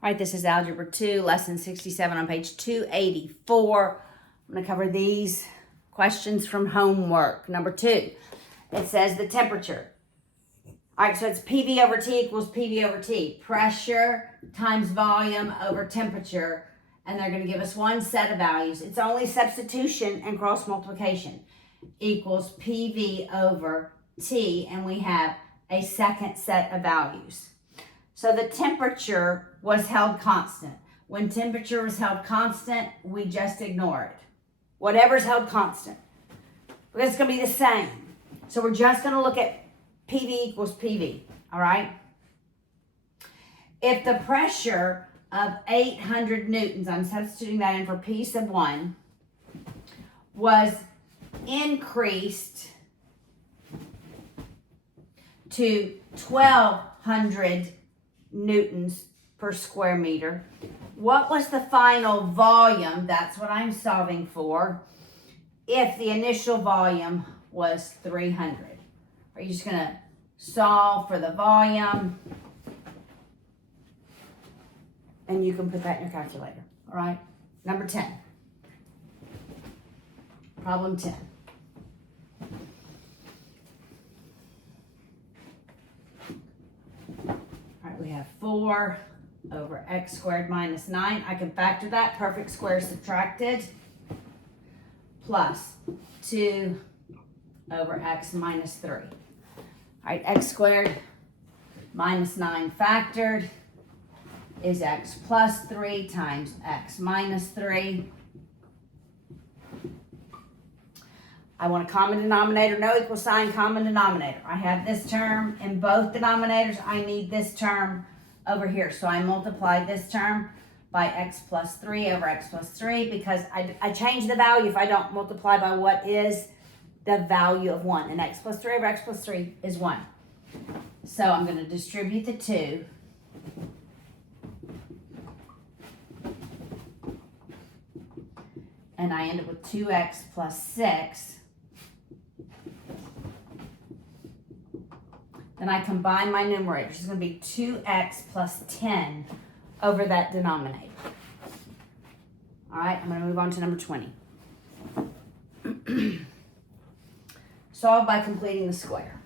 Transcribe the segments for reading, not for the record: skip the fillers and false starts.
All right, this is Algebra 2, Lesson 67 on page 284. I'm going to cover these questions from homework. Number 2, it says the temperature. All right, so it's PV over T equals PV over T. Pressure times volume over temperature. And they're going to give us one set of values. It's only substitution and cross multiplication equals PV over T. And we have a second set of values. So the temperature was held constant. When temperature was held constant, we just ignore it. Whatever's held constant. Because it's going to be the same. So we're just going to look at PV equals PV. All right? If the pressure of 800 newtons, I'm substituting that in for P sub 1, was increased to 1200 newtons per square meter. What was the final volume? That's what I'm solving for. If the initial volume was 300. Are you just going to solve for the volume? And you can put that in your calculator. All right. Number 10. Problem 10. We have 4 over x squared minus 9. I can factor that. Perfect square subtracted. Plus 2 over x minus 3. All right, x squared minus 9 factored is x plus 3 times x minus 3. I want a common denominator, no equal sign, common denominator. I have this term in both denominators. I need this term over here. So I multiply this term by x plus 3 over x plus 3 because I change the value if I don't multiply by what is the value of 1. And x plus 3 over x plus 3 is 1. So I'm going to distribute the 2. And I end up with 2x plus 6. Then I combine my numerators. It's going to be 2x plus 10 over that denominator. All right, I'm going to move on to number 20. Solve by completing the square.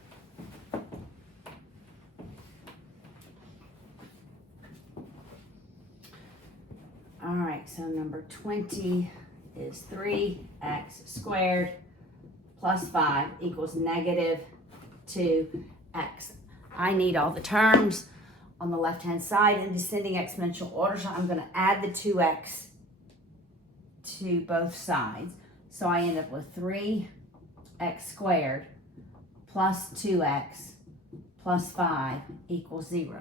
All right, so number 20 is 3x squared plus 5 equals negative 2x. I need all the terms on the left-hand side in descending exponential order, so I'm going to add the 2x to both sides. So I end up with 3x squared plus 2x plus 5 equals 0.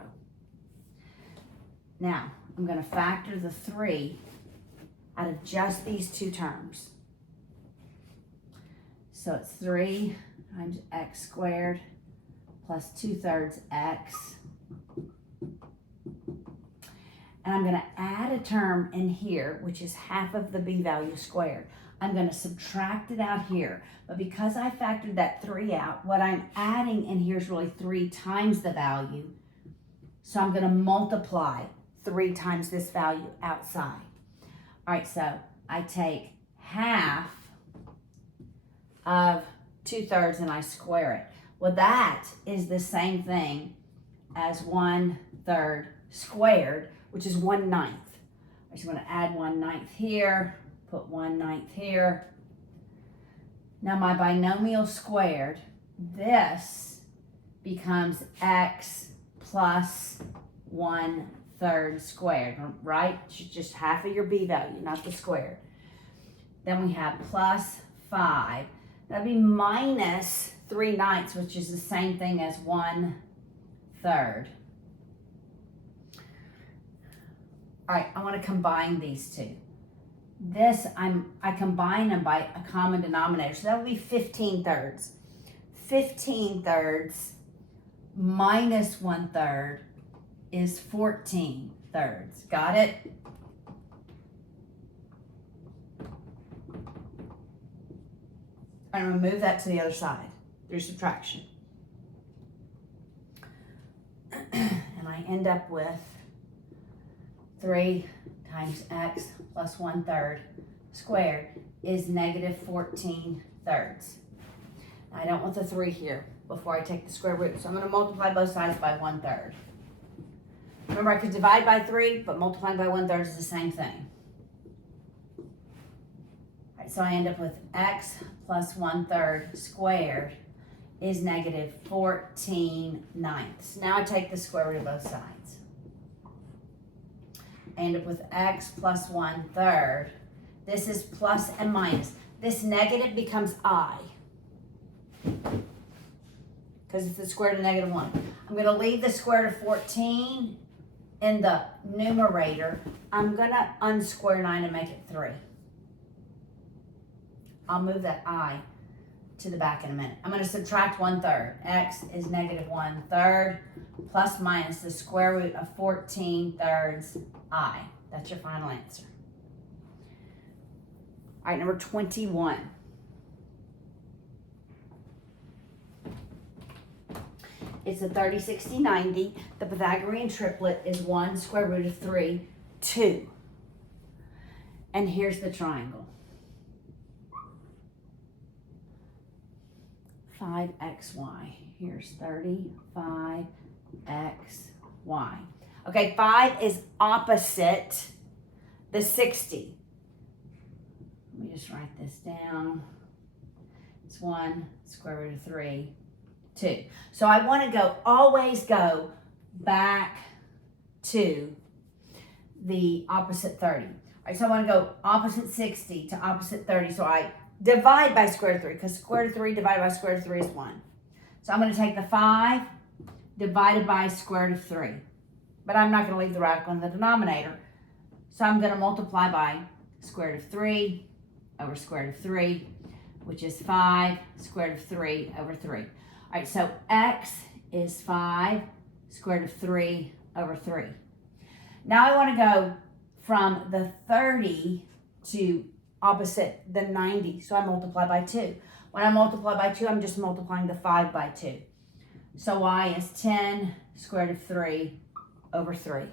Now, I'm going to factor the 3 out of just these two terms. So it's 3 times x squared plus 2/3 x. And I'm going to add a term in here, which is half of the b value squared. I'm going to subtract it out here. But because I factored that 3 out, what I'm adding in here is really 3 times the value. So I'm going to multiply 3 times this value outside. All right, so I take half of 2/3 and I square it. Well, that is the same thing as 1/3 squared, which is 1/9. I'm just going to add 1/9 here, put 1/9 here. Now my binomial squared, this becomes x plus 1/3 squared, right? It's just half of your b value, not the squared. Then we have plus 5. That'd be minus 3/9, which is the same thing as 1/3. All right, I want to combine these two. This, I combine them by a common denominator, so that would be 15/3. 15/3 minus 1/3 is 14/3. Got it? I'm going to move that to the other side through subtraction. And I end up with 3 times x plus 1/3 squared is negative 14 thirds. I don't want the 3 here before I take the square root, so I'm going to multiply both sides by 1/3. Remember, I could divide by 3, but multiplying by 1/3 is the same thing. All right, so I end up with x plus 1/3 squared is negative 14 ninths. Now I take the square root of both sides. I end up with x plus 1/3. This is plus and minus. This negative becomes I, because it's the square root of negative 1. I'm going to leave the square root of 14 in the numerator. I'm going to unsquare 9 and make it 3. I'll move that I to the back in a minute. I'm going to subtract 1/3. X is negative 1/3 plus minus the square root of 14 thirds I. That's your final answer. All right, number 21. It's a 30, 60, 90. The Pythagorean triplet is 1 square root of 3, 2. And here's the triangle. 5xy. Here's 35xy. Okay, 5 is opposite the 60. Let me just write this down. It's 1 square root of 3, 2. So I want to always go back to the opposite 30. All right, so I want to go opposite 60 to opposite 30. So I divide by square root of 3, because square root of 3 divided by square root of 3 is 1. So I'm going to take the 5 divided by square root of 3. But I'm not going to leave the radical in the denominator. So I'm going to multiply by square root of 3 over square root of 3, which is 5 square root of 3 over 3. All right, so x is 5 square root of 3 over 3. Now I want to go from the 30 to opposite the 90, so I multiply by 2. When I multiply by 2, I'm just multiplying the 5 by 2. So y is 10 square root of 3 over 3.